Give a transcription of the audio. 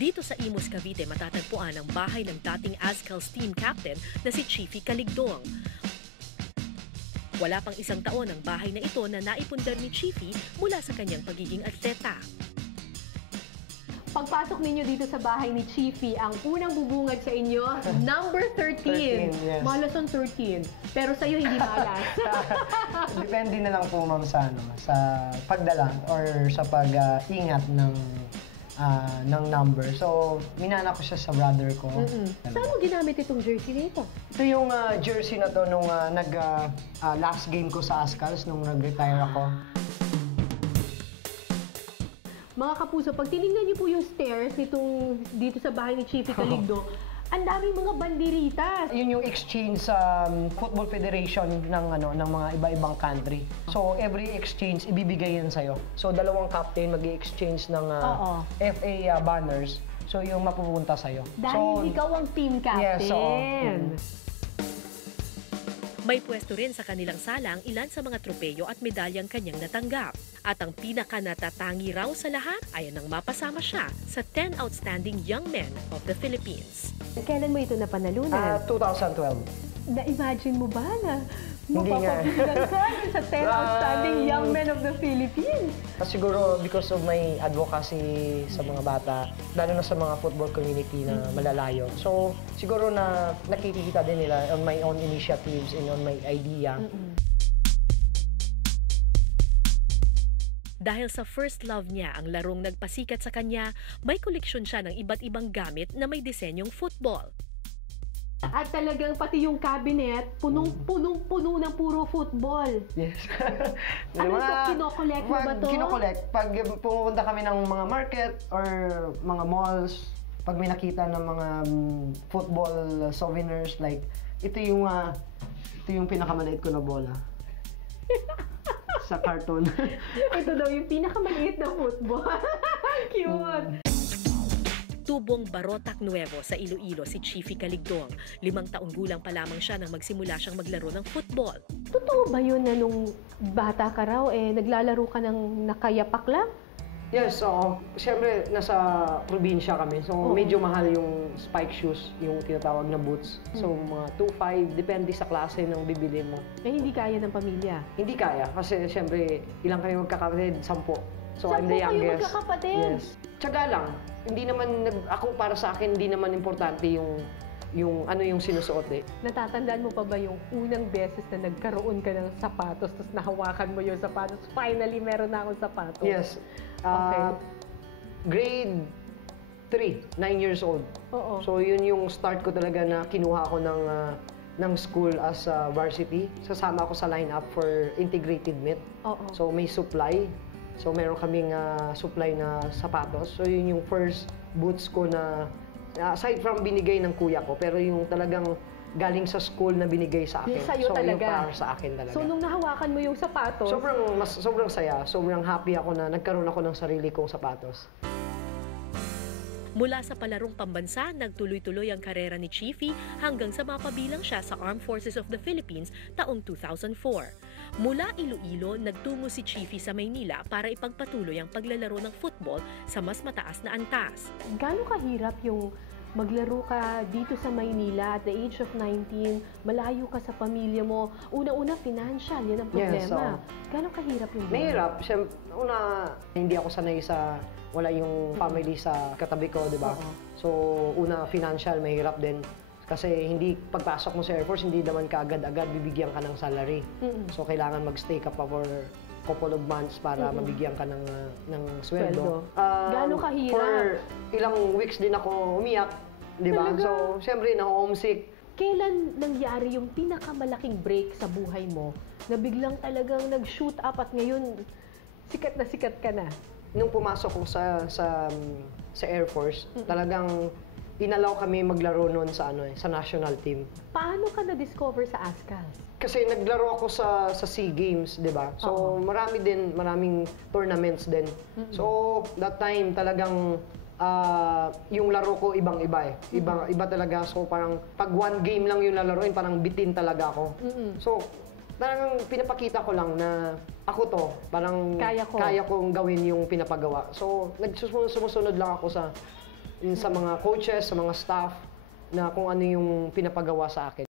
Dito sa Imus, Cavite, matatagpuan ang bahay ng dating Azcals team captain na si Chiefy Caligdong. Wala pang isang taon ang bahay na ito na naipundar ni Chiefy mula sa kanyang pagiging atleta. Pagpasok ninyo dito sa bahay ni Chiefy, ang unang bubungad sa inyo, number 13. 13, yes. Malas on 13. Pero sa'yo hindi malas. Depende na lang po, ma'am, sa, sa pagdala or sa pag-ingat ng number. So, minana ko siya sa brother ko. Saan mo ginamit itong jersey na ito? Ito yung jersey na to nung last game ko sa Azcals nung nag-retire ako. Mga kapuso, pag tinignan niyo po yung stairs dito sa bahay ni Chiefy Caligdong, ang daming mga banderitas. Yun yung exchange sa Football Federation ng mga iba-ibang country. So every exchange ibibigay yan sa'yo. So dalawang captain mag-i-exchange ng FA banners. So yung mapupunta sa'yo. Dahil ikaw ang team captain. Yes, May pwesto rin sa kanilang sala ang ilan sa mga tropeyo at medalyang kanyang natanggap. At ang pinaka-natatangi raw sa lahat ay nang mapasama siya sa 10 Outstanding Young Men of the Philippines. Kailan mo ito napanalunan? 2012. Na-imagine mo ba na Hindi nga. mapapabilang ka sa 10 Outstanding Young Men of the Philippines? Siguro because of my advocacy sa mga bata, lalo na sa mga football community na malalayo. So siguro na nakikita din nila on my own initiatives and on my idea. Dahil sa first love niya ang larong nagpasikat sa kanya, may koleksyon siya ng iba't ibang gamit na may disenyong football. At talagang pati yung cabinet, punong-puno ng puro football. Yes. Ano ito, kinokollect mo ba ito? Kinokollect. Pag pumunta kami ng mga market or mga malls, pag may nakita ng mga football souvenirs, like ito yung pinakamaliit ko na bola. Sa carton. Ito daw yung pinakamaliit na football. Cute! Tubong Barotac Nuevo sa Iloilo si Chiefy Caligdong. 5 taong gulang pa lamang siya nang magsimula siyang maglaro ng football. Totoo ba yun na nung bata ka raw, naglalaro ka ng nakayapak lang? Yes, oo. Siyempre, nasa probinsya kami. So, medyo mahal yung spike shoes, yung tinatawag na boots. So, mga 2.5, depende sa klase ng bibili mo. Hindi kaya ng pamilya. Hindi kaya, kasi siyempre, ilang kayo magkakapatid? 10. So, I'm the 10 kayo youngest. magkakapatid? Yes. Tiyaga lang. Hindi naman, ako para sa akin, hindi naman importante yung ano yung sinusuot eh. Natatandaan mo pa ba yung unang beses na nagkaroon ka ng sapatos, tapos nahawakan mo yung sapatos, finally meron na akong sapatos? Yes. Okay. Grade 3, 9 years old. Oo. So yun yung start ko talaga na kinuha ko ng school as varsity. Sasama ako sa lineup for integrated meet. Oo. So may supply. So meron kaming supply na sapatos. So yun yung first boots ko na aside from binigay ng kuya ko, pero yung talagang galing sa school na binigay sa akin. Yung sa'yo talaga? Yung para sa akin talaga. So nung nahawakan mo yung sapatos, sobrang saya. Sobrang happy ako na nagkaroon ako ng sarili kong sapatos. Mula sa palarong pambansa, nagtuloy-tuloy ang karera ni Chiefy hanggang sa mapabilang siya sa Armed Forces of the Philippines taong 2004. Mula Iloilo, nagtungo si Chiefy sa Maynila para ipagpatuloy ang paglalaro ng football sa mas mataas na antas. gaano kahirap yung maglaro ka dito sa Maynila at the age of 19, malayo ka sa pamilya mo. Una-una, financial, yan ang problema. Yes, Gaano kahirap yung Mahirap. Siyempre, hindi ako sanay wala yung family sa katabi ko, di ba? So, una, financial, mahirap din. Kasi pagpasok mo sa Air Force, hindi naman kaagad-agad bibigyan ka ng salary. So, kailangan magstay ka pa for couple of months para mabigyan ka ng sweldo. Gaano kahirap? For ilang weeks din ako umiyak, di ba? Talaga? So, siyempre, na-homesick. Kailan nangyari yung pinakamalaking break sa buhay mo na biglang talagang nag-shoot up at ngayon sikat ka na? Nung pumasok ko sa Air Force, talagang inalaw kami maglaro noon sa national team. Paano ka na-discover sa Azcals? Kasi naglaro ako sa SEA Games, 'di ba? So maraming tournaments din. So that time talagang yung laro ko ibang-iba eh. Iba talaga. So parang pag one game lang yung lalaroin, parang bitin talaga ako. So parang pinapakita ko lang na ako to, parang kaya kong gawin yung pinapagawa. So sumusunod lang ako sa mga coaches, sa mga staff, na kung ano yung pinapagawa sa akin.